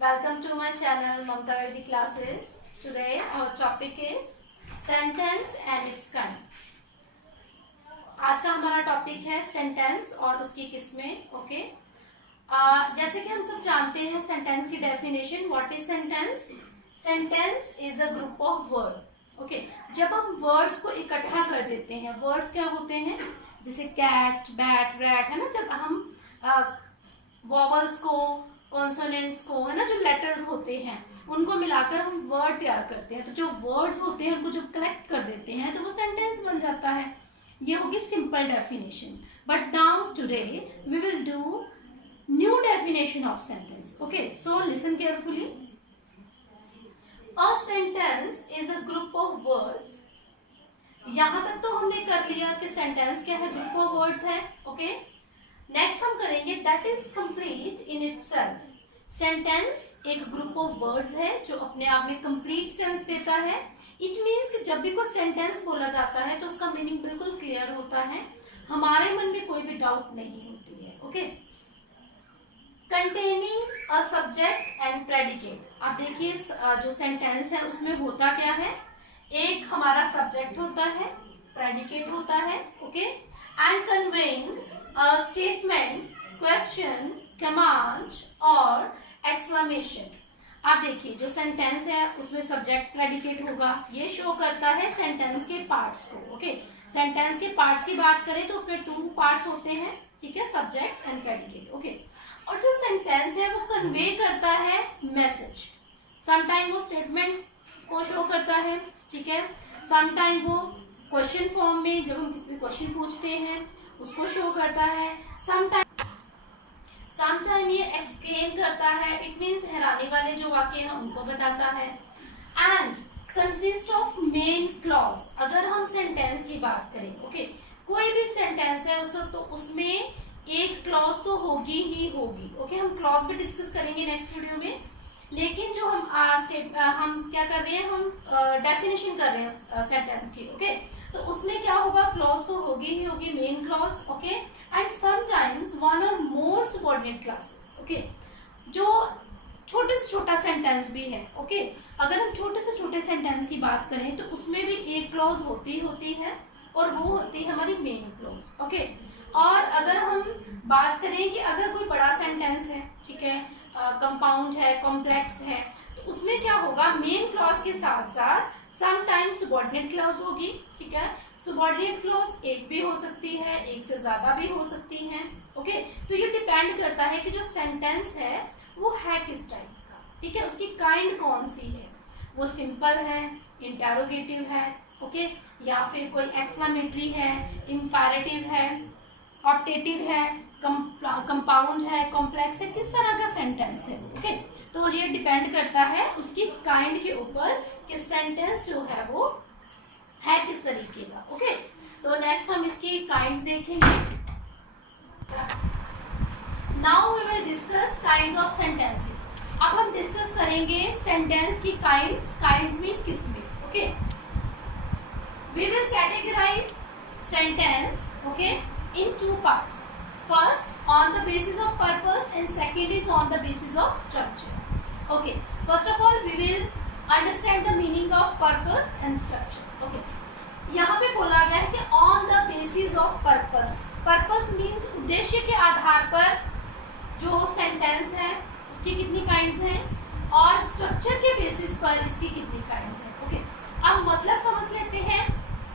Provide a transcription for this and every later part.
Welcome to my channel Mamta Vedic Classes. Today our topic is sentence and its kind. आज का हमारा topic है sentence और उसकी किस्में. ओके, जैसे कि हम सब जानते हैं सेंटेंस की definition. What is sentence? Sentence is a group of word. Okay, जब हम वर्ड्स को इकट्ठा कर देते हैं, वर्ड्स क्या होते हैं? जैसे कैट, बैट, रैट, है ना. जब हम वॉवल्स को, कॉन्सोनेंट्स को, है ना, जो लेटर्स होते हैं उनको मिलाकर हम वर्ड तैयार करते हैं. तो जो वर्ड्स होते हैं उनको जब कलेक्ट कर देते हैं तो वो सेंटेंस बन जाता है. ये होगी simple definition. But now today we will do new definition of sentence. Okay, so listen carefully. A sentence is a group of words. यहां तक तो हमने कर लिया कि सेंटेंस क्या है, ग्रुप ऑफ वर्ड्स है. ओके, नेक्स्ट हम करेंगे that is complete in itself. Sentence एक ग्रुप ऑफ वर्ड्स है जो अपने आप में कंप्लीट सेंस देता है. इट मीन्स कि जब भी कोई सेंटेंस बोला जाता है तो उसका मीनिंग बिल्कुल क्लियर होता है, हमारे मन में कोई भी डाउट नहीं होती है. Okay, containing a subject and predicate. आप देखिए जो सेंटेंस है उसमें होता क्या है, एक हमारा सब्जेक्ट होता है, प्रेडिकेट होता है. Okay, and conveying a statement, question, command और exclamation. आप देखिए जो सेंटेंस है उसमें सब्जेक्ट प्रेडिकेट होगा. ये शो करता है सेंटेंस के पार्ट्स को. ओके, सेंटेंस के पार्ट्स की बात करें तो उसमें 2 पार्ट्स होते हैं. ठीक है, सब्जेक्ट एंड प्रेडिकेट. ओके, और जो सेंटेंस है वो कन्वे करता है मैसेज. समटाइम वो स्टेटमेंट को शो करता है. ठीक है, समटाइम वो क्वेश्चन फॉर्म में जब हम किसी क्वेश्चन पूछते हैं उसको शो करता है. समटाइम ये एक्सप्लेन करता है. इट मीन्स हैरानी वाले जो वाक्य हैं उनको बताता है. And consist of main clause. अगर हम सेंटेंस की बात करें, ओके, कोई भी सेंटेंस है तो उसमें एक क्लॉज तो होगी ही होगी. ओके, हम क्लॉज पे डिस्कस करेंगे नेक्स्ट वीडियो में. लेकिन जो हम क्या कर रहे हैं, हम डेफिनेशन कर रहे हैं सेंटेंस की. ओके, तो उसमें क्या होगा, क्लॉज तो होगी ही होगी, main clause. Okay, and sometimes one और मोर सबऑर्डिनेट क्लासेस. ओके, जो छोटे से छोटा सेंटेंस भी है. ओके, अगर हम छोटे से छोटे सेंटेंस की बात करें तो उसमें भी एक क्लॉज होती है और वो होती है हमारी मेन क्लॉज. ओके, और अगर हम बात करें कि अगर कोई बड़ा सेंटेंस है, ठीक है, कंपाउंड है, कॉम्प्लेक्स है, तो उसमें क्या होगा, मेन क्लॉज के साथ साथ समटाइम्स सबऑर्डिनेट क्लॉज होगी. ठीक है, सबऑर्डिनेट क्लॉज एक भी हो सकती है, एक से ज्यादा भी हो सकती है. ओके, तो ये डिपेंड करता है कि जो सेंटेंस है वो है किस टाइप का. ठीक है, उसकी काइंड कौन सी है, वो सिंपल है, इंटेरोगेटिव है, ओके, या फिर कोई एक्सक्लेमेटरी है, इंपैरेटिव है, ऑप्टेटिव है, कंपाउंड है, कॉम्प्लेक्स है, किस तरह का सेंटेंस है. ओके, तो ये डिपेंड करता है उसकी काइंड के ऊपर कि सेंटेंस जो है वो है किस तरीके का. ओके, तो नेक्स्ट हम इसकी काइंड्स देखेंगे. Now we will discuss kinds of sentences. अब हम डिस्कस करेंगे सेंटेंस की काइंड्स. काइंड्स मीन किस्में. Okay, we will categorize sentence, okay, in 2 parts. First on the basis of purpose and second is on the basis of structure. Okay, first of all we will understand the meaning of purpose and structure. Okay, यहाँ पे बोला गया है कि on the basis of purpose. Purpose means उद्देश्य के आधार पर जो सेंटेंस है उसकी कितनी काइंड्स हैं और स्ट्रक्चर के बेसिस पर इसकी कितनी काइंड्स हैं. ओके, अब मतलब समझ लेते हैं.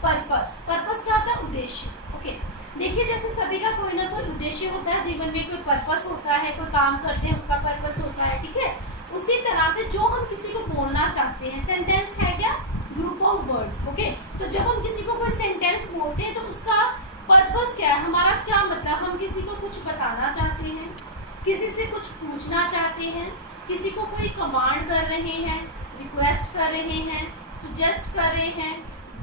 पर्पस, पर्पस क्या होता है, उद्देश्य. ओके, देखिए जैसे सभी का कोई ना कोई उद्देश्य होता है, जीवन में कोई पर्पस होता है, कोई काम करते हैं उसका पर्पस होता है. ठीक है, उसी तरह से जो हम किसी को बोलना चाहते हैं, सेंटेंस है क्या, ग्रुप ऑफ वर्ड्स. ओके, तो जब हम किसी को कोई सेंटेंस बोलते हैं तो उसका पर्पस क्या है, हमारा क्या मतलब, हम किसी को कुछ बताना चाहते हैं, किसी से कुछ पूछना चाहते हैं, किसी को कोई कमांड कर रहे हैं, रिक्वेस्ट कर रहे हैं, सुजेस्ट कर रहे हैं,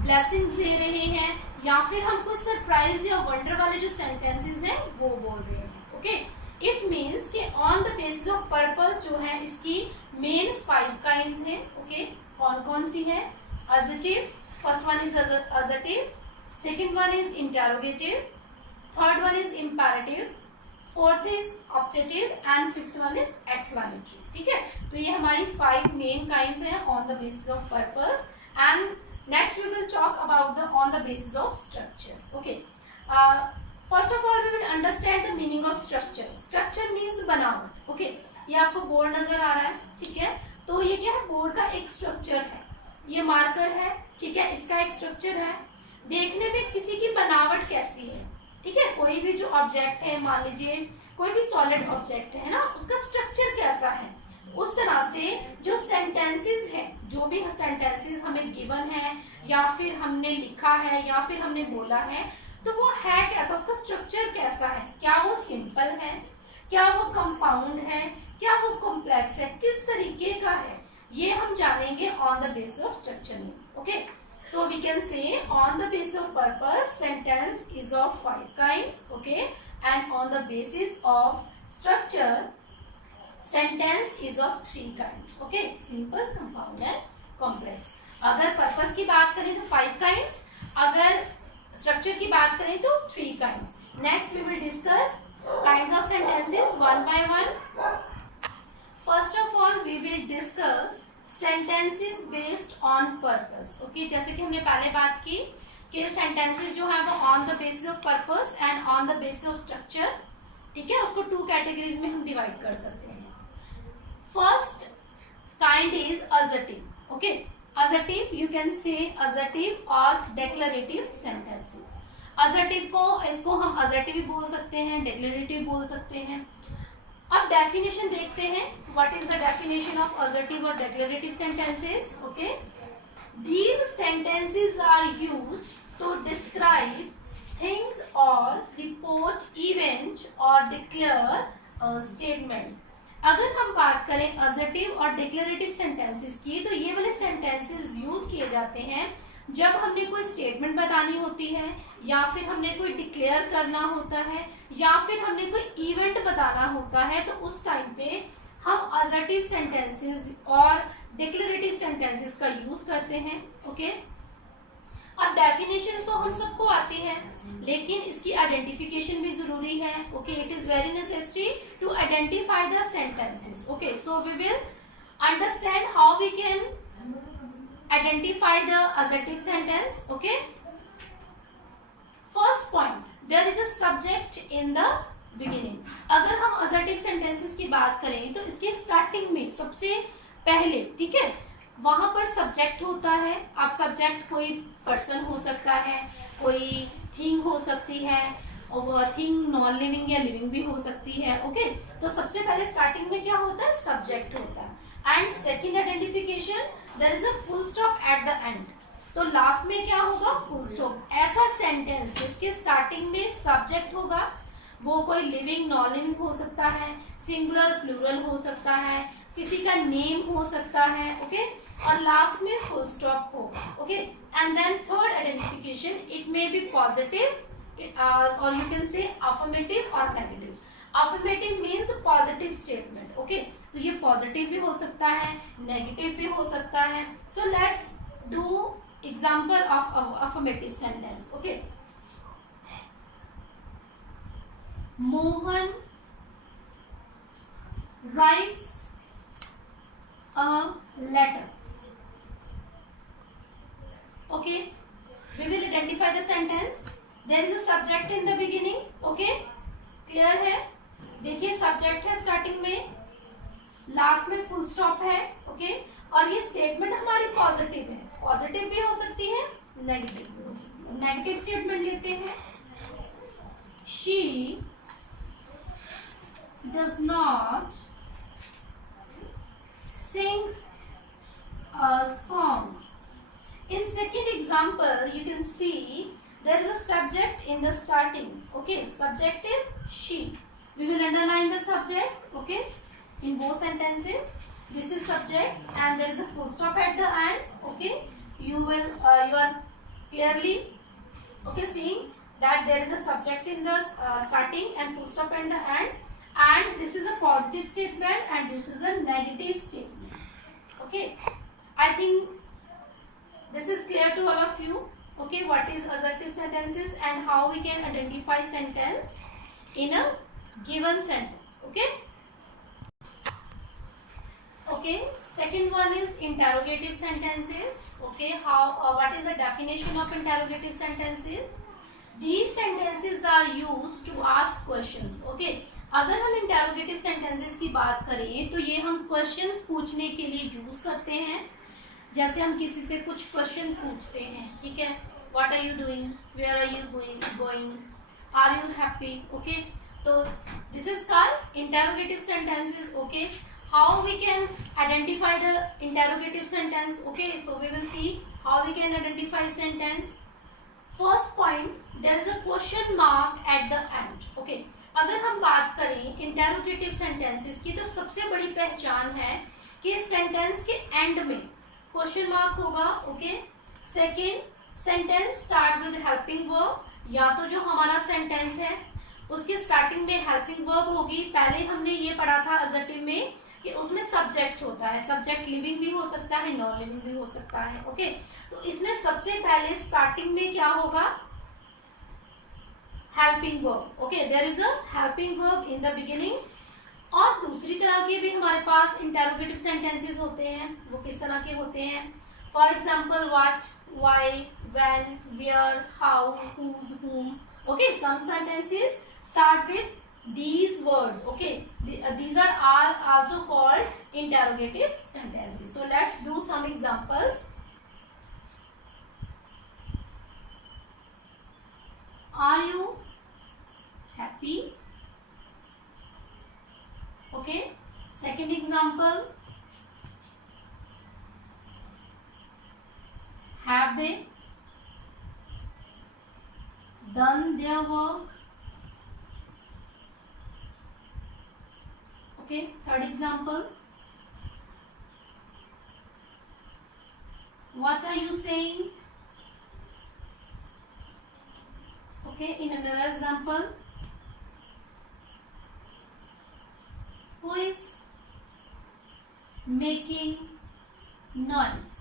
ब्लेसिंग्स दे रहे हैं, या फिर हम कुछ सरप्राइज या वंडर वाले जो सेंटेंसेस हैं वो बोल रहे हैं. ओके, इट मीन्स कि on the basis of purpose जो है इसकी मेन 5 काइंड्स हैं. ओके, कौन कौन सी है, adjective, first one is adjective, second one is interrogative, third one is imperative, fourth is objective and fifth one is explanatory. ठीक है, तो ये हमारी 5 मेन काइंड्स हैं on the basis of purpose and next we will talk about the on the basis of structure. Okay, first of all we will understand the meaning of structure. Structure means बनावट। Okay, ये आपको board नजर आ रहा है, ठीक है, तो ये क्या है, बोर्ड का एक स्ट्रक्चर है, ये मार्कर है, ठीक है, इसका एक स्ट्रक्चर है। देखने में किसी की बनावट कैसी है, ठीक है, कोई भी जो ऑब्जेक्ट है, मान लीजिए कोई भी सॉलिड ऑब्जेक्ट है ना, उसका स्ट्रक्चर कैसा है, उस तरह से जो सेंटेंसेस है, जो भी सेंटेंसेस हमें गिवन है या फिर हमने लिखा है या फिर हमने बोला है, तो वो है कैसा, उसका स्ट्रक्चर कैसा है, क्या वो सिंपल है, क्या वो कंपाउंड है, क्या वो कॉम्प्लेक्स है, किस तरीके का है, ये हम जानेंगे on the basis of structure में। Okay, so we can say on the basis of purpose sentence is of 5 kinds, okay, and on the basis of structure sentence is of 3 kinds, okay, simple, compound and complex। अगर purpose की बात करें तो 5 kinds, अगर structure की बात करें तो 3 kinds। next we will discuss kinds of sentences one by one। first of all we will discuss sentences based on purpose. Okay, जैसे कि हमने पहले बात की कि सेंटेंसेस जो है वो on the basis of purpose and on the basis of structure, ठीक है, उसको 2 कैटेगरीज में हम डिवाइड कर सकते हैं। First kind is assertive. Okay, assertive you can से असर्टिव और डिक्लेरेटिव सेंटेंसेस। असर्टिव को, इसको हम असर्टिव बोल सकते हैं, डिक्लेरेटिव बोल सकते हैं। अब डेफिनेशन देखते हैं, what is the definition of assertive और declarative sentences. Okay, these sentences are used to describe things और रिपोर्ट इवेंट और डिक्लेयर स्टेटमेंट। अगर हम बात करें असर्टिव और डिक्लेरेटिव सेंटेंसेस की, तो ये वाले सेंटेंसेस यूज किए जाते हैं जब हमने कोई स्टेटमेंट बतानी होती है, या फिर हमने कोई डिक्लेयर करना होता है, या फिर हमने कोई इवेंट बताना होता है, तो उस टाइम पे हम असर्टिव सेंटेंसेस और डिक्लेरेटिव सेंटेंसेस का यूज करते हैं। ओके, अब डेफिनेशन तो हम सबको आती है, लेकिन इसकी आइडेंटिफिकेशन भी जरूरी है। Okay, it is very necessary to identify the sentences. Okay, so we will understand how we can identify the assertive sentence। okay, first point, there is a subject in the beginning। अगर हम assertive sentences की बात करें तो इसके starting में सबसे पहले, ठीक है, वहां पर सब्जेक्ट होता है। अब सब्जेक्ट कोई पर्सन हो सकता है, कोई थिंग हो सकती है, और वो थिंग नॉन लिविंग या लिविंग भी हो सकती है। ओके, तो सबसे पहले स्टार्टिंग में क्या होता है, सब्जेक्ट होता है। And second identification, there is a full stop at the end. तो लास्ट में क्या होगा, फुल स्टॉप। ऐसा सेंटेंस जिसके स्टार्टिंग में सब्जेक्ट होगा, वो कोई लिविंग नॉन लिविंग हो सकता है, सिंगुलर प्लूरल हो सकता है, किसी का नेम हो सकता है। ओके, और लास्ट में फुल स्टॉप होगा। Okay, and then third identification, it may be positive और यू कैन से अफर्मेटिव और negative. Affirmative means positive statement. Okay, तो ये पॉजिटिव भी हो सकता है, नेगेटिव भी हो सकता है। So let's do example of affirmative sentence. Okay, Mohan writes a letter। Okay, we will identify the sentence। There is a subject in the beginning। Okay, clear है? देखिए subject है स्टार्टिंग में, लास्ट में फुल स्टॉप है। Okay, और ये statement हमारी positive है, पॉजिटिव भी हो सकती है, नेगेटिव भी हो सकती है। नेगेटिव स्टेटमेंट लेते हैं, she does not sing a song। In second example, you can see there is a subject in the starting। Okay, subject is she। We will underline the subject। Okay, in both sentences, this is subject and there is a full stop at the end। Okay, you are clearly seeing that there is a subject in the starting and full stop at the end, and this is a positive statement and this is a negative statement। Okay, I think this is clear to all of you। Okay, what is assertive sentences and how we can identify sentence in a given sentence. Okay. Okay, second one is interrogative sentences. Okay, what is the definition of interrogative sentences? These sentences are used to ask questions. Okay, अगर हम interrogative sentences की बात करें तो ये हम questions पूछने के लिए यूज करते हैं. जैसे हम किसी से कुछ क्वेश्चन पूछते हैं, ठीक है, what are you doing, where are you going, are you happy. Okay, तो this is called interrogative sentences. Okay, how we can identify the interrogative sentence. Okay, so we will see how we can identify sentence. First point, there is a question mark at the end. Okay, अगर हम बात करें interrogative sentences की तो सबसे बड़ी पहचान है कि सेंटेंस के एंड में क्वेश्चन मार्क होगा. Okay, second, sentence start with helping verb. या तो जो हमारा सेंटेंस है उसके स्टार्टिंग में हेल्पिंग वर्ब होगी. पहले हमने ये पढ़ा था एडजेक्टिव में कि उसमें सब्जेक्ट होता है. सब्जेक्ट लिविंग भी हो सकता है, नॉन लिविंग भी हो सकता है. ओके, तो इसमें सबसे पहले स्टार्टिंग में क्या होगा, helping verb. Okay, there is a helping verb in the beginning. और दूसरी तरह के भी हमारे पास इंटेरोगेटिव सेंटेंसेस होते हैं. वो किस तरह के होते हैं? For example what, why, when, where, how, whose, whom. Okay, some sentences start with these words. Okay, these are all also called interrogative sentences. So let's do some examples. Are you happy? Okay, second example, have they done their work? Okay, third example, what are you saying? Okay, in another example, who is making noise?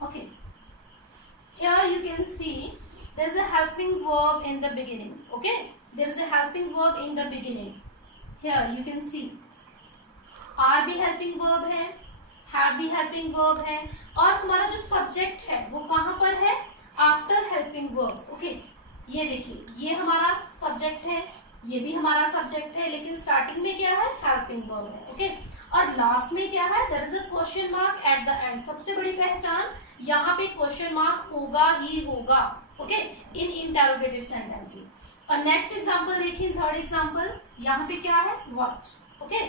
Okay, here you can see there is a helping verb in the beginning. Okay, there is a helping verb in the beginning. Here you can see are भी helping verb है, have भी helping verb है, और हमारा जो subject है वो कहाँ पर है? After helping verb. Okay, ये देखिए, ये हमारा subject है, ये भी हमारा सब्जेक्ट है, लेकिन स्टार्टिंग में क्या है? हेल्पिंग वर्ब है. ओके, और लास्ट में क्या है? There is a question mark at the end. सबसे बड़ी पहचान, यहाँ पे क्वेश्चन मार्क होगा ही होगा. ओके, इन इंटेरोगेटिव सेंटेंसेस. और नेक्स्ट एग्जांपल देखिए, थर्ड एग्जांपल, यहाँ पे क्या है? व्हाट. ओके,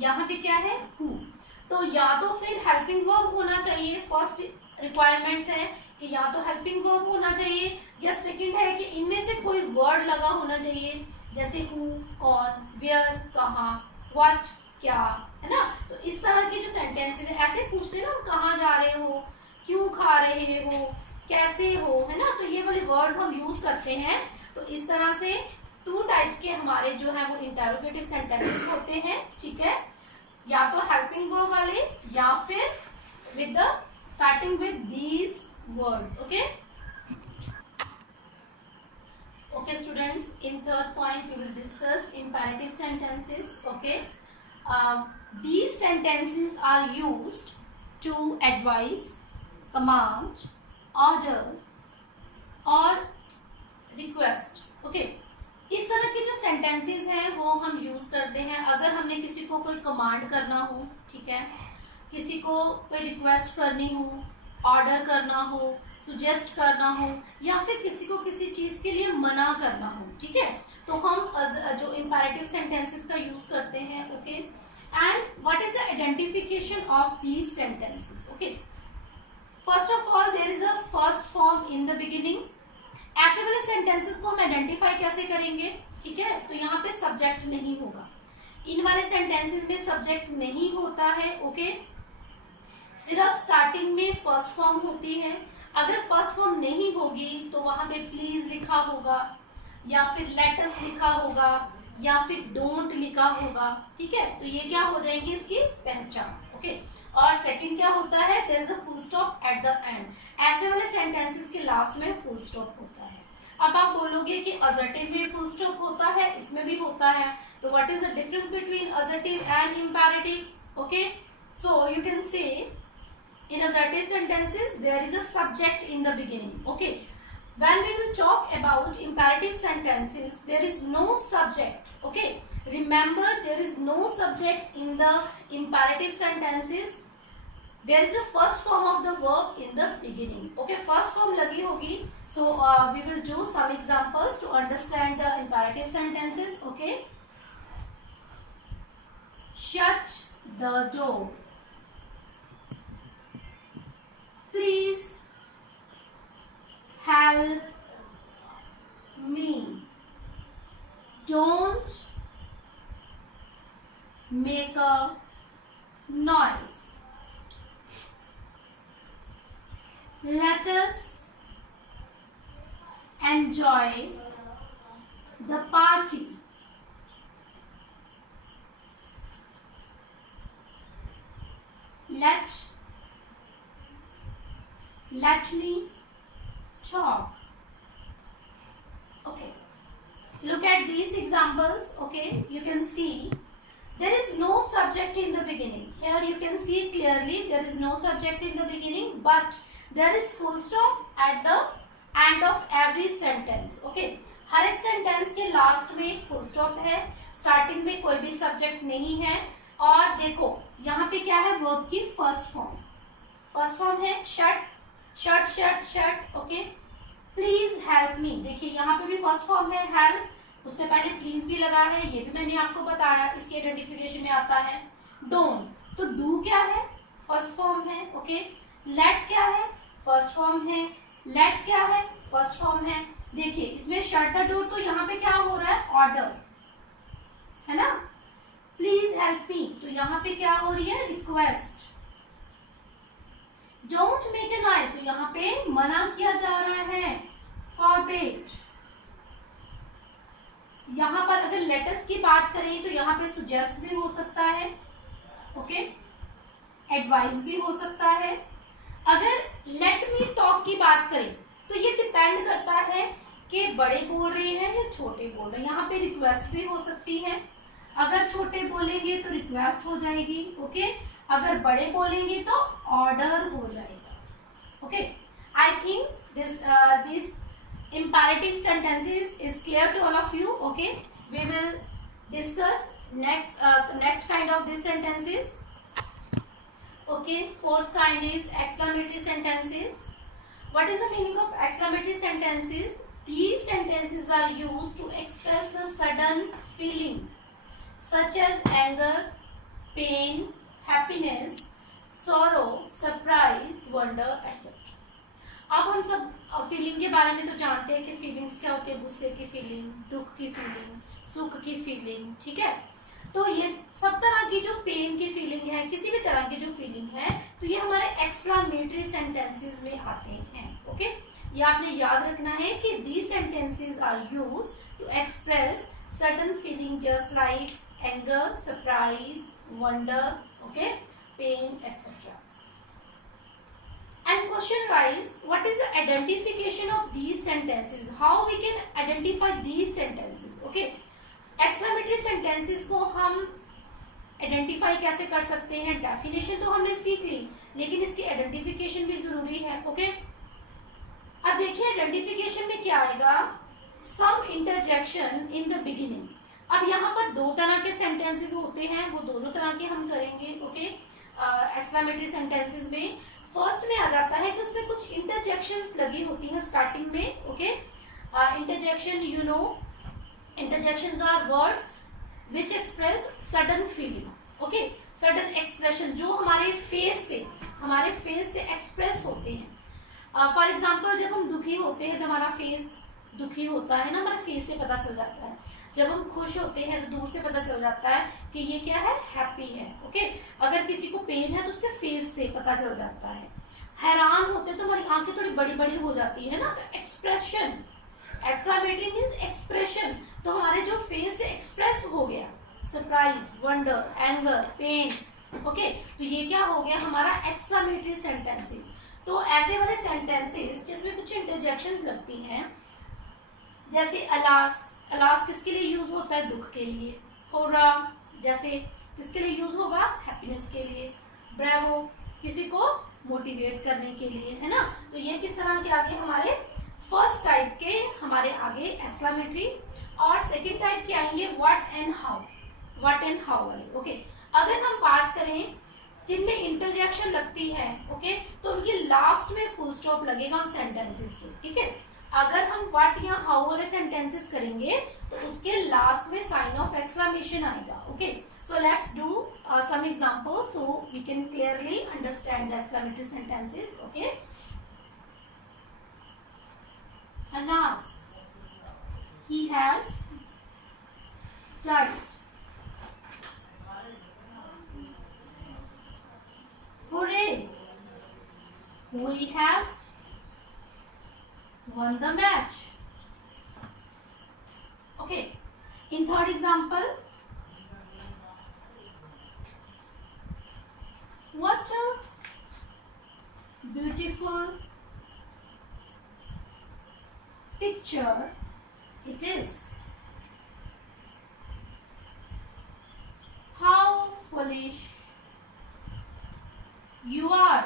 यहाँ पे क्या है? हु. तो या तो फिर हेल्पिंग वर्ब होना चाहिए, फर्स्ट रिक्वायरमेंट्स है कि या तो हेल्पिंग वर्ब होना चाहिए, या सेकंड है कि इनमें से कोई वर्ड लगा होना चाहिए, जैसे हु, कौन, वेयर, कहाँ, व्हाट, क्या, है ना. तो इस तरह के जो सेंटेंसेस है, ऐसे पूछते हैं ना, कहाँ जा रहे हो, क्यों खा रहे हो, कैसे हो, है ना. तो ये वाले वर्ड्स हम यूज करते हैं. तो इस तरह से टू टाइप्स के हमारे जो है वो इंटेरोगेटिव सेंटेंसेस होते हैं. ठीक है, या तो हेल्पिंग वर्ब वाले, या फिर with the starting with these words. Okay. Okay students, in third point we will discuss imperative sentences. Okay, these sentences are used to advise, command, order or request. Okay, इस तरह के जो sentences हैं वो हम यूज करते हैं अगर हमने किसी को कोई कमांड करना हो. ठीक है, किसी को कोई रिक्वेस्ट करनी हो, ऑर्डर करना हो, सुजेस्ट करना हो, या फिर किसी को किसी चीज के लिए मना करना हो. ठीक है, तो हम जो इंपैरेटिव सेंटेंसेस का यूज करते हैं. Okay, and what is the identification of these sentences? Okay, first of all there is a first form in the beginning. ऐसे वाले सेंटेंसेस को हम आइडेंटिफाई कैसे करेंगे? ठीक है, तो यहाँ पे सब्जेक्ट नहीं होगा. इन वाले सेंटेंसेस में सब्जेक्ट नहीं होता है. ओके, सिर्फ स्टार्टिंग में फर्स्ट फॉर्म होती है. अगर फर्स्ट फॉर्म नहीं होगी तो वहां पे प्लीज लिखा होगा, या फिर लेट अस लिखा होगा, या फिर डोंट लिखा होगा. ठीक है, तो ये क्या हो जाएगी इसकी पहचान. ओके, और सेकंड क्या होता है? There is a full stop at the end. ऐसे वाले सेंटेंसेस के लास्ट में फुल स्टॉप होता है. अब आप बोलोगे कि असर्टिव में फुल स्टॉप होता है, इसमें भी होता है, तो what is the difference between assertive and imperative? Okay, so you can से in assertive sentences there is a subject in the beginning. Okay, when we will talk about imperative sentences there is no subject. Okay, remember there is no subject in the imperative sentences. There is a first form of the verb in the beginning. Okay, first form lagi hogi. So we will do some examples to understand the imperative sentences. Okay, shut the door. Please help me. Don't make a noise. Let us enjoy the party. Let me talk. Okay, look at these examples. Okay, you can see there is no subject in the beginning. Here you can see clearly there is no subject in the beginning, but there is full stop at the end of every sentence. Okay, हर एक sentence के last में full stop है, starting में कोई भी subject नहीं है। और देखो यहाँ पे क्या है, वर्ब की फर्स्ट फॉर्म। फर्स्ट फॉर्म है shut, shut shut shut. Okay, please help me, देखिए यहाँ पे भी फर्स्ट फॉर्म है हेल्प, उससे पहले प्लीज भी लगा है, ये भी मैंने आपको बताया, इसके आइडेंटिफिकेशन में आता है। डोंट, तो डू क्या है, फर्स्ट फॉर्म है। ओके, लेट क्या है, फर्स्ट फॉर्म है। लेट क्या है, फर्स्ट फॉर्म है। देखिए इसमें शट द डोर, तो यहाँ पे क्या हो रहा है, ऑर्डर है ना। प्लीज हेल्प मी, तो यहाँ पे क्या हो रही है, request. Don't make a noise, तो यहाँ पे मना किया जा रहा है, फॉरबिड। यहाँ पर अगर लेटस की बात करें तो यहाँ पे सुजेस्ट भी हो सकता है। ओके, एडवाइस भी हो सकता है। अगर लेट मी टॉक की बात करें तो ये डिपेंड करता है कि बड़े बोल रहे हैं या छोटे बोल रहे हैं। यहाँ पे रिक्वेस्ट भी हो सकती है, अगर छोटे बोलेंगे तो रिक्वेस्ट हो जाएगी। ओके, अगर बड़े बोलेंगे तो ऑर्डर हो जाएगा। Okay, I think this imperative sentences is clear to all of you. Okay, we will discuss next kind of these sentences. Okay, fourth kind is exclamatory sentences. What is the meaning of exclamatory sentences? These sentences are used to express the sudden feeling such as anger, pain, happiness, sorrow, surprise, wonder, etc. अब हम सब feeling के बारे में तो जानते हैं कि फीलिंग्स क्या होती है, गुस्से की फीलिंग, दुख की फीलिंग, सुख की फीलिंग, ठीक है। तो ये सब तरह की जो पेन की फीलिंग है, किसी भी तरह की जो फीलिंग है, तो ये हमारे एक्सक्लामेटरी सेंटेंसेस में आते हैं। ओके, ये आपने याद रखना है कि these sentences are used to express sudden feeling just like anger, surprise, wonder, okay, pain etcetera. And question rise, what is the identification of these sentences? How we can identify these sentences? Okay, exclamatory sentences को हम identify कैसे कर सकते हैं? Definition तो हमने सीख ली, लेकिन इसकी identification भी जरूरी है। Okay, अब देखिए identification में क्या आएगा, some interjection in the beginning। अब यहाँ पर दो तरह के sentences होते हैं, वो दोनों तरह के हम करेंगे। Okay, exclamatory sentences में फर्स्ट में आ जाता है कि उसमें कुछ इंटरजेक्शंस लगी होती हैं स्टार्टिंग में। Okay, interjection, you know, interjections are word which express sudden feeling. Okay, sudden expression जो हमारे फेस से एक्सप्रेस होते हैं। फॉर एग्जांपल जब हम दुखी होते हैं तो हमारा फेस दुखी होता है ना, हमारा फेस से पता चल जाता है। जब हम खुश होते हैं तो दूर से पता चल जाता है कि ये क्या है, हैप्पी है। ओके, अगर किसी को पेन है तो उसके फेस से पता चल जाता है। हैरान होते हैं तो हमारी आंखें थोड़ी बड़ी बड़ी हो जाती है ना, तो एक्सप्रेशन, एक्सक्लेमेटरी मींस एक्सप्रेशन, तो हमारे जो फेस से एक्सप्रेस हो गया, surprise, wonder, anger, pain. Okay, तो ये क्या हो गया हमारा एक्सक्लेमेटरी सेंटेंसेस। तो ऐसे वाले सेंटेंसेस जिसमें कुछ इंटरजेक्शंस लगती हैं जैसे अलास, अलास किसके लिए यूज होता है? दुख के लिए। होरा जैसे किसके लिए यूज होगा? हैप्पीनेस के लिए। ब्रेवो किसी को मोटिवेट करने के लिए, है ना। तो ये किस तरह के आगे हमारे फर्स्ट टाइप के हमारे आगे एक्सक्लेमेटरी। और सेकंड टाइप के आएंगे what and how, what and how वाले। ओके, अगर हम बात करें जिनमें इंटरजेक्शन लगती है, ओके, तो उनकी लास्ट में फुल स्टॉप लगेगा उन सेंटेंसेस के, ठीक है। अगर हम व्हाट या हाउ वाले सेंटेंसेस करेंगे तो उसके लास्ट में साइन ऑफ एक्सक्लेमेशन आएगा। Okay, so let's do some examples so we can clearly understand the exclamatory sentences. Okay, Anas, he has died. Hooray, we have won the match. Okay, in third example, what a beautiful picture it is. How foolish you are.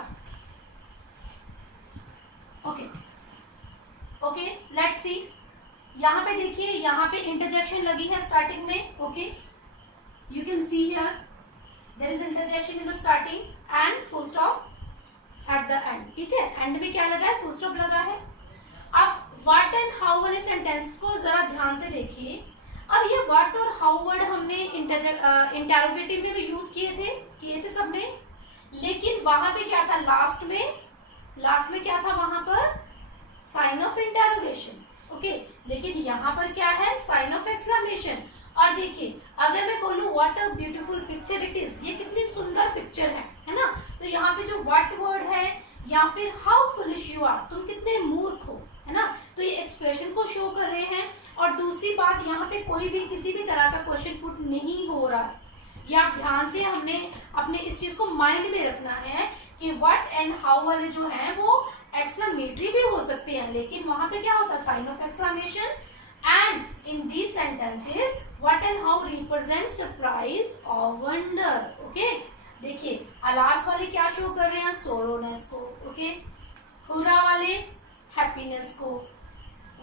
Okay, okay, let's see. यहाँ पे देखिए, यहाँ पे interjection लगी है starting में। Okay, you can see here there is interjection in the starting and full stop at the end, ठीक है। एंड में क्या लगा है? फुल स्टॉप लगा है। अब व्हाट एंड हाउ वाले सेंटेंस को जरा ध्यान से देखिए। अब ये व्हाट और हाउ वर्ड हमने इंटरोगेटिव में भी यूज किए थे सबने, लेकिन वहां पे क्या था? लास्ट में क्या था? वहां पर साइन ऑफ इंटरोगेशन। ओके, लेकिन यहाँ पर क्या है? Sign of exclamation. और देखिए, अगर मैं बोलूं what a beautiful picture it is, ये कितनी सुंदर पिक्चर है ना। तो यहाँ पे जो व्हाट वर्ड है या फिर हाउ फुलिश यू आर, तुम कितने मूर्ख हो, है ना। तो ये एक्सप्रेशन को शो कर रहे हैं। और दूसरी बात, यहाँ पे कोई भी किसी भी तरह का क्वेश्चन पुट नहीं हो रहा है। ये आप ध्यान से हमने अपने इस चीज को माइंड में रखना है कि व्हाट एंड हाउ वाले जो है वो एक्सक्लेमेटरी भी हो सकते हैं, लेकिन वहां पे क्या होता है? Sign of exclamation. And in these sentences what and how represent surprise और वंडर। ओके, देखिए अलास वाले क्या शो कर रहे हैं? सोरोनेस को। ओके, हुरा वाले हैप्पीनेस को,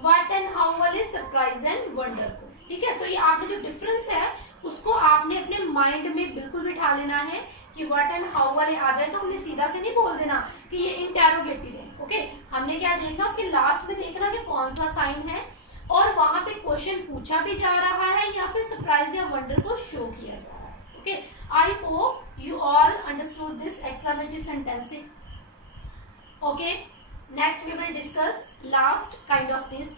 व्हाट एंड हाउ वाले सरप्राइज एंड वंडर को, ठीक है। तो ये आपने जो डिफरेंस है उसको आपने अपने माइंड में बिल्कुल बिठा लेना है कि व्हाट एंड हाउ वाले आ जाए तो हमने सीधा से नहीं बोल देना कि ये इंटेरोगेटिव है। ओके, हमने क्या देखना? उसके लास्ट में देखना कि कौन सा साइन है और वहां पे क्वेश्चन पूछा भी जा रहा है या फिर सरप्राइज या वंडर को शो किया जा रहा है। Okay, I hope you all understood this exclamatory sentences. Okay, next we will discuss last kind of this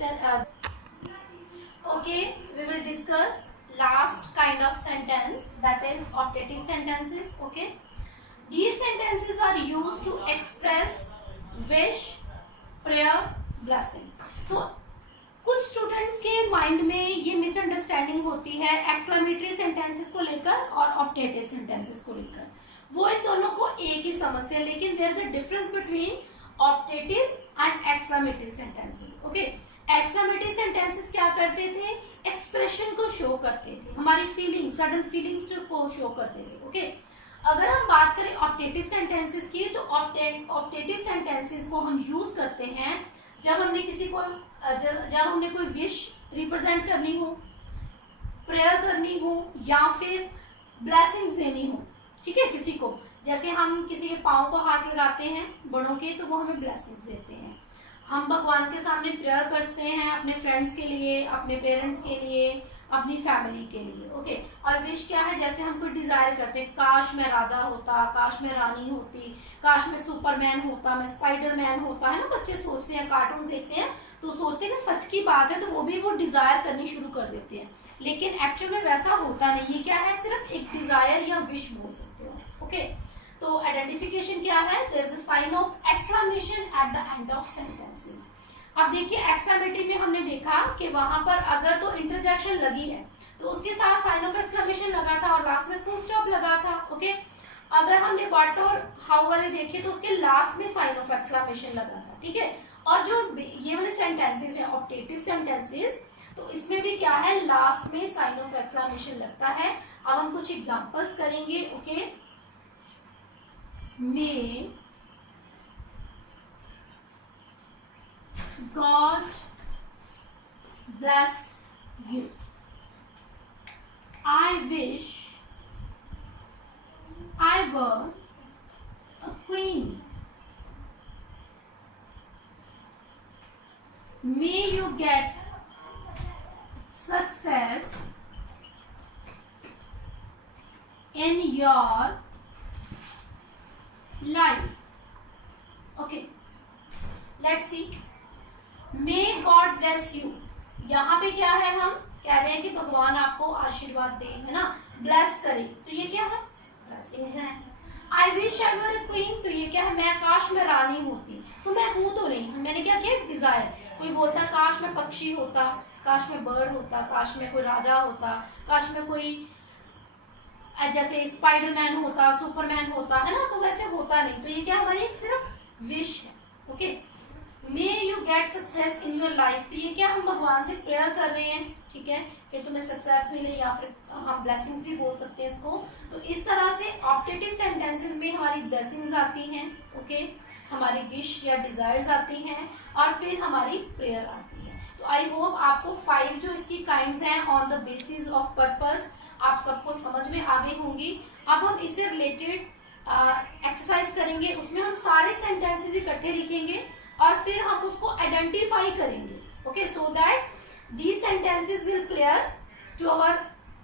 okay, we will discuss last kind of sentence, that is optative sentences. Okay, these sentences are used to express wish, prayer, blessing. तो कुछ students के mind में ये misunderstanding होती है exclamatory sentences को लेकर और ऑप्टेटिव सेंटेंसेस को लेकर। वो इन दोनों को एक ही समझते हैं, लेकिन there is a difference between optative and exclamatory sentences. Okay, exclamatory sentences क्या करते थे? एक्सप्रेशन को शो करते थे, हमारी फीलिंग, सडन फीलिंग्स को शो करते थे। ओके, अगर हम बात करें ऑप्टेटिव सेंटेंसेस की, तो ऑप्टेटिव सेंटेंसेस को हम यूज करते हैं जब हमने किसी को जब हमने कोई विश रिप्रेजेंट करनी हो, प्रेयर करनी हो या फिर ब्लेसिंग्स देनी हो, ठीक है, किसी को। जैसे हम किसी के पाँव को हाथ लगाते हैं बड़ों के, तो वो हमें ब्लेसिंग्स देते हैं। हम भगवान के सामने प्रेयर करते हैं अपने फ्रेंड्स के लिए, अपने पेरेंट्स के लिए, अपनी फैमिली के लिए। ओके, और विश क्या है? जैसे हम कोई डिजायर करते हैं, काश मैं राजा होता, काश मैं रानी होती, काश मैं सुपरमैन होता, मैं स्पाइडरमैन होता, है ना। बच्चे सोचते हैं, कार्टून देखते हैं तो सोचते हैं सच की बात है, तो वो भी वो डिजायर करनी शुरू कर देते हैं, लेकिन एक्चुअल में वैसा होता नहीं। ये क्या है? सिर्फ एक डिजायर या विश बोल सकते हो। ओके, तो आइडेंटिफिकेशन क्या है? There is a sign of exclamation at the end of sentences. अब देखिए एक्सक्लेमेटरी में हमने देखा कि वहां पर अगर तो इंटरजेक्शन लगी है तो उसके साथ साइन ऑफ एक्सक्लेमेशन लगा था और लास्ट में फुल स्टॉप लगा था। ओके, अगर हमने व्हाट और हाउ वाले देखे तो उसके लास्ट में साइन ऑफ एक्सक्लेमेशन लगा था, ठीक है। और जो ये वाले सेंटेंसेस है ऑप्टेटिव सेंटेंसेस, तो इसमें भी क्या है, लास्ट में साइन ऑफ एक्सक्लेमेशन लगता है। अब हम कुछ एग्जांपल्स करेंगे। Okay, may God bless you, I wish I were a queen, may you get success in your life. Okay, let's see. May God bless you. यहाँ पे क्या है, हम कह रहे हैं कि भगवान आपको आशीर्वाद दे, है ना, ब्लेस करे, तो ये क्या है, ब्लेसिंग्स हैं। I wish I were a queen, तो ये क्या है, मैं काश मैं रानी होती, तो मैं हूं तो नहीं, मैंने क्या किया, डिजायर। कोई बोलता काश मैं पक्षी होता, काश मैं बर्ड होता, काश मैं कोई राजा होता, काश मैं कोई जैसे स्पाइडरमैन होता, सुपरमैन होता, है ना, तो वैसे होता नहीं, तो ये क्या हमारी एक सिर्फ विश है। Okay, may you get success in your life, तो ये क्या हम भगवान से प्रेयर कर रहे हैं, ठीक है, कि तुम्हें सक्सेस मिले, या फिर हम ब्लेसिंग्स भी बोल सकते हैं इसको। तो इस तरह से ऑप्टेटिव सेंटेंसेस में हमारी ब्लेसिंग्स आती हैं, ओके, हमारी विश या डिजायर्स आती हैं, और फिर हमारी प्रेयर आती है। तो आई होप आपको 5 जो इसकी काइंड्स हैं on the basis of purpose आप सबको समझ में आ गई होंगी। अब हम इससे रिलेटेड एक्सरसाइज करेंगे, उसमें हम सारे सेंटेंसेस इकट्ठे लिखेंगे और फिर हम उसको आइडेंटिफाई करेंगे। Okay, so that these sentences will clear to our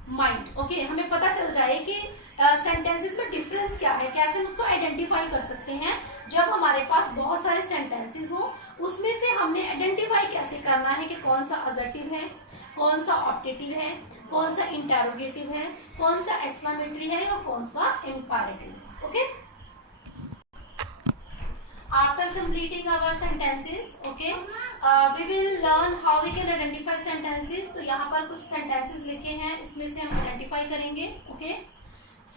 mind. Okay, हमें पता चल जाए कि सेंटेंसेस में डिफरेंस क्या है, कैसे हम उसको आइडेंटिफाई कर सकते हैं। जब हमारे पास बहुत सारे सेंटेंसेस हो, उसमें से हमने आइडेंटिफाई कैसे करना है कि कौन सा असर्टिव है, कौन सा ऑप्टेटिव है, कौन सा इंटेरोगेटिव है, कौन सा एक्सक्लेमेटरी है और कौन सा इंपेरेटिव है। Okay, after completing our sentences, okay, we will learn how we can identify sentences। तो यहाँ पर कुछ sentences लिखे हैं, इसमें से हम आइडेंटिफाई करेंगे। ओके,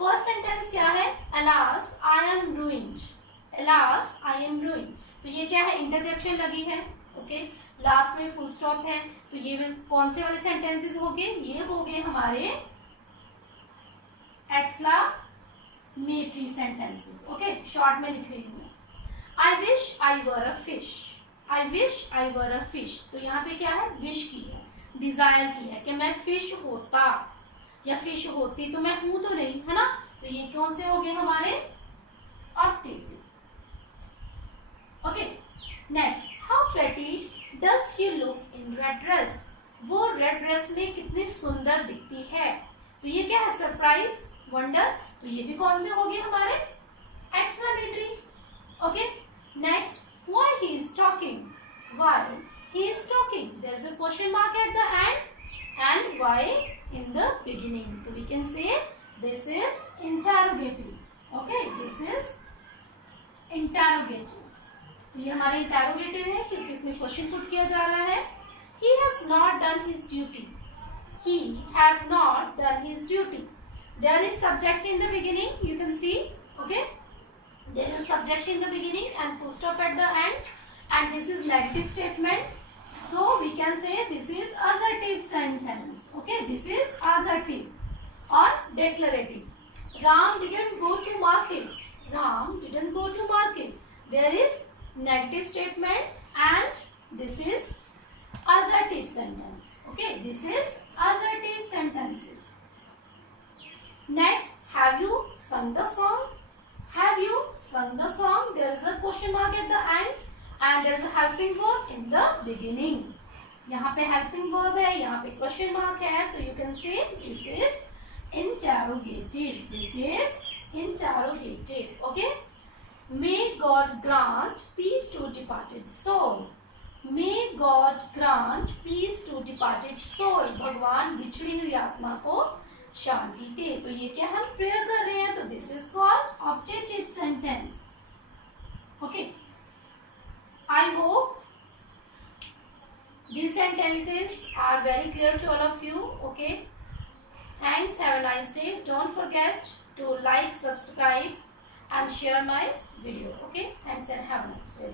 फर्स्ट सेंटेंस क्या है, alas I am ruined, alas I am ruined, तो ये क्या है, इंटरजेक्शन लगी है। ओके, लास्ट में फुल स्टॉप है, तो ये कौन से वाले सेंटेंसेस हो गए, ये हो गए हमारे एक्सक्लेमेटरी सेंटेंसेस। ओके, शॉर्ट में लिख रही हूँ। I wish I were a fish, I wish I were a fish, तो यहाँ पे क्या है, विश की है, डिजायर की है कि मैं फिश होता या फिश होती, तो मैं हूं तो नहीं, है ना, तो ये कौन से हो गए हमारे optative. Okay, next, how pretty does she look in red dress, वो रेड ड्रेस में कितनी सुंदर दिखती है, तो ये क्या है, सरप्राइज, वंडर, तो ये भी कौन से हो गए हमारे exclamatory. Okay, next, why he is talking, why he is talking, there is a question mark at the end and why in the beginning, so we can say this is interrogative. Okay, this is interrogative, ये हमारे interrogative है क्योंकि इसमें question put किया जा रहा है। he has not done his duty, he has not done his duty, there is subject in the beginning, you can see. Okay, there is subject in the beginning and full stop at the end, and this is negative statement, so we can say this is assertive sentence. Okay, this is assertive or declarative. Ram didn't go to market, Ram didn't go to market, there is negative statement and this is assertive sentence. Okay, this is assertive sentences. Next, have you sung the song, have you sung the song, there is a question mark at the end and there is a helping verb in the beginning, यहाँ पे helping verb है, यहाँ पे question mark है, तो you can say this is interrogative, this is interrogative. Okay, may God grant peace to departed soul, may God grant peace to departed soul, भगवान बिछड़ी हुई आत्मा को शांति दे, तो ये क्या हम प्रेयर कर रहे हैं, तो this is called objective sentence. Okay, I hope these sentences are very clear to all of you. Okay, thanks, have a nice day, don't forget to like, subscribe and share my video. Okay, thanks and have a nice day.